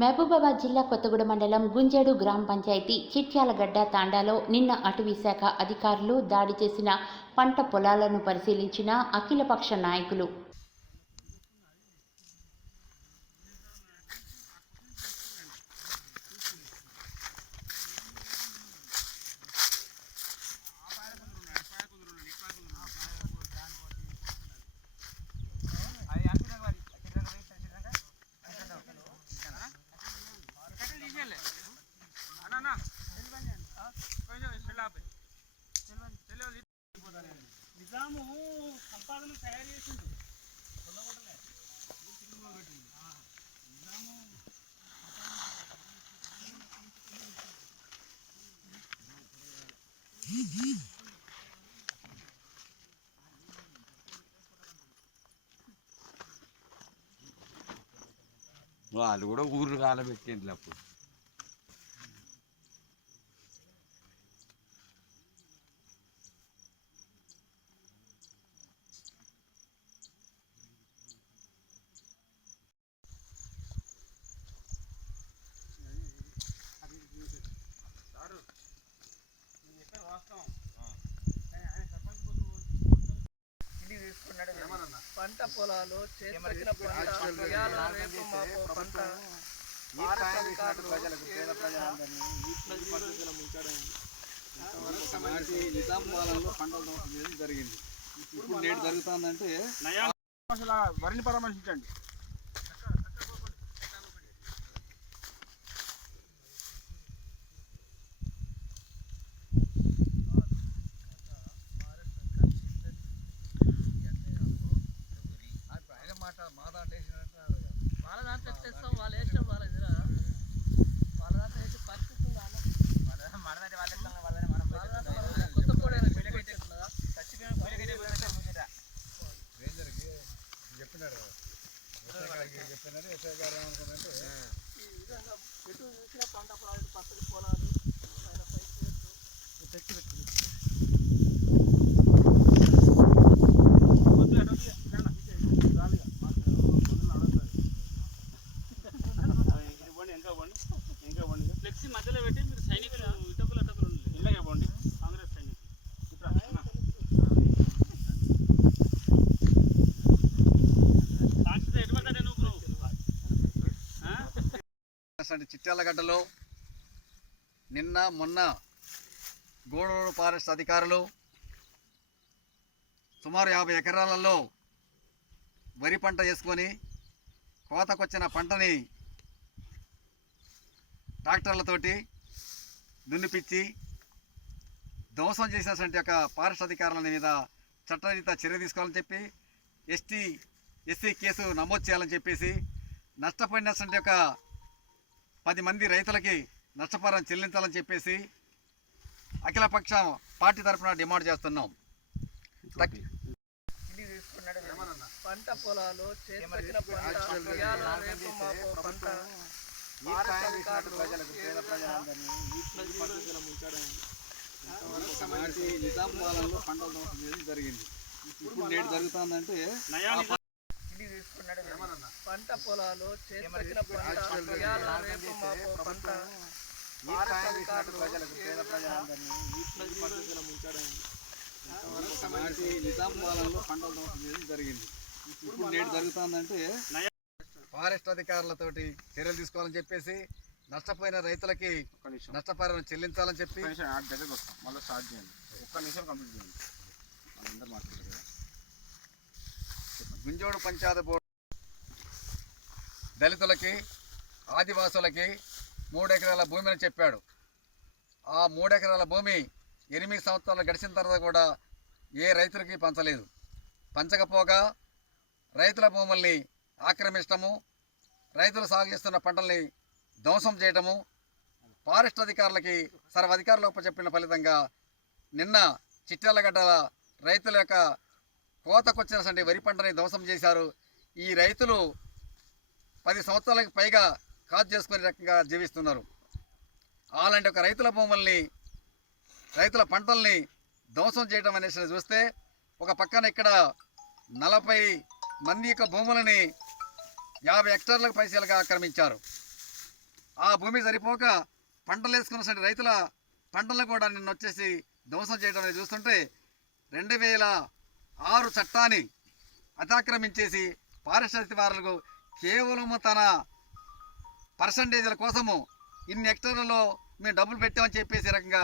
మహబూబాబాద్ జిల్లా కొత్తగూడ మండలం గుంజేడు గ్రామ పంచాయతీ చిట్యాలగడ్డ తాండాలో నిన్న అటవీ శాఖ అధికారులు దాడి చేసిన పంట పొలాలను పరిశీలించిన అఖిలపక్ష నాయకులు నిజాము సంపాదన తయారు చేసిండు. వాళ్ళు కూడా ఊర్లు కాలబెట్టిండ్రు అప్పుడు. పంట పొలాలు పంట నిజాం పాలనలో పంటలు జరిగింది. ఇప్పుడు నేడు జరుగుతుందంటే వరిని పరామర్శించండి. కొత్త కోడి ఈ విధంగా ఎటు చూసినా పంట పొలాలు పచ్చడి పొలాలు పైన పై చెట్లు తెచ్చి పెట్టింది ఫ్లెక్సీ మధ్యలో పెట్టి మీరు సైనికులు ఇటకులు అటకులు ఇళ్ళగా పోండి. కాంగ్రెస్ సైనికులు. చిట్యాలగడ్డలో నిన్న మొన్న గూడూరు ఫారెస్ట్ అధికారులు సుమారు యాభై ఎకరాలలో వరి పంట వేసుకొని కోతకొచ్చిన పంటని ట్రాక్టర్లతోటి దున్నిపిచ్చి ధ్వంసం చేసినటువంటి యొక్క ఫారెస్ట్ అధికారుల మీద చట్టరీత చర్య తీసుకోవాలని చెప్పి ఎస్టీ ఎస్సీ కేసు నమోదు చేయాలని చెప్పేసి నష్టపోయినటువంటి యొక్క పది మంది రైతులకి నష్టపరం చెల్లించాలని చెప్పేసి అఖిలపక్ష పార్టీ తరఫున డిమాండ్ చేస్తున్నాం. పంట పొలాలు పంట మాపు పంట ఫారెస్ట్ అధికారులు నిజాం జరిగింది. ఇప్పుడు నేడు జరుగుతుందంటే నయానికి పంట పొలాలు చేతికొచ్చిన పంట అధికారులు నిజాం పాలనలో పంటల దోషం అనేది జరిగింది. ఇప్పుడు నేడు జరుగుతుందంటే ఫారెస్ట్ అధికారులతోటి చర్యలు తీసుకోవాలని చెప్పేసి నష్టపోయిన రైతులకి నష్టపరిహారం చెల్లించాలని చెప్పి దగ్గరకు వస్తాం. మళ్ళీ స్టార్ట్ చేయండి. ఒక్క నిమిషం కంప్లీట్ చేయండి. అందరు మాట్లాడతారు కదా. గుంజోడు పంచాయతీ బోర్డు దళితులకి ఆదివాసులకి మూడు ఎకరాల భూమిని చెప్పాడు. ఆ మూడు ఎకరాల భూమి ఎనిమిది సంవత్సరాలు గడిచిన తర్వాత కూడా ఏ రైతులకి పంచలేదు. పంచకపోగా రైతుల భూముల్ని ఆక్రమించడము రైతులు సాగు చేస్తున్న పంటల్ని ధ్వంసం చేయటము ఫారెస్ట్ అధికారులకి సర్వ అధికారులు చెప్పిన ఫలితంగా నిన్న చిట్యాలగడ్డల రైతుల యొక్క కోతకొచ్చినటువంటి వరి పంటని ధ్వంసం చేశారు. ఈ రైతులు పది సంవత్సరాలకు పైగా కాదు చేసుకునే రకంగా జీవిస్తున్నారు. అలాంటి ఒక రైతుల భూముల్ని రైతుల పంటల్ని ధ్వంసం చేయడం అనేసి చూస్తే ఒక పక్కన ఇక్కడ నలభై మంది యొక్క భూములని యాభై హెక్టార్లకు పైసలుగా ఆక్రమించారు. ఆ భూమి సరిపోక పంటలు వేసుకున్న రైతుల పంటలను కూడా నిన్న వచ్చేసి ధ్వంసం చేయడం అనేది చూస్తుంటే రెండు వేల ఆరు చట్టాన్ని అతిక్రమించేసి పారిశ్రామిక కేవలం తన పర్సంటేజ్ల కోసము ఇన్ని హెక్టార్లలో మేము డబ్బులు పెట్టామని చెప్పేసి రకంగా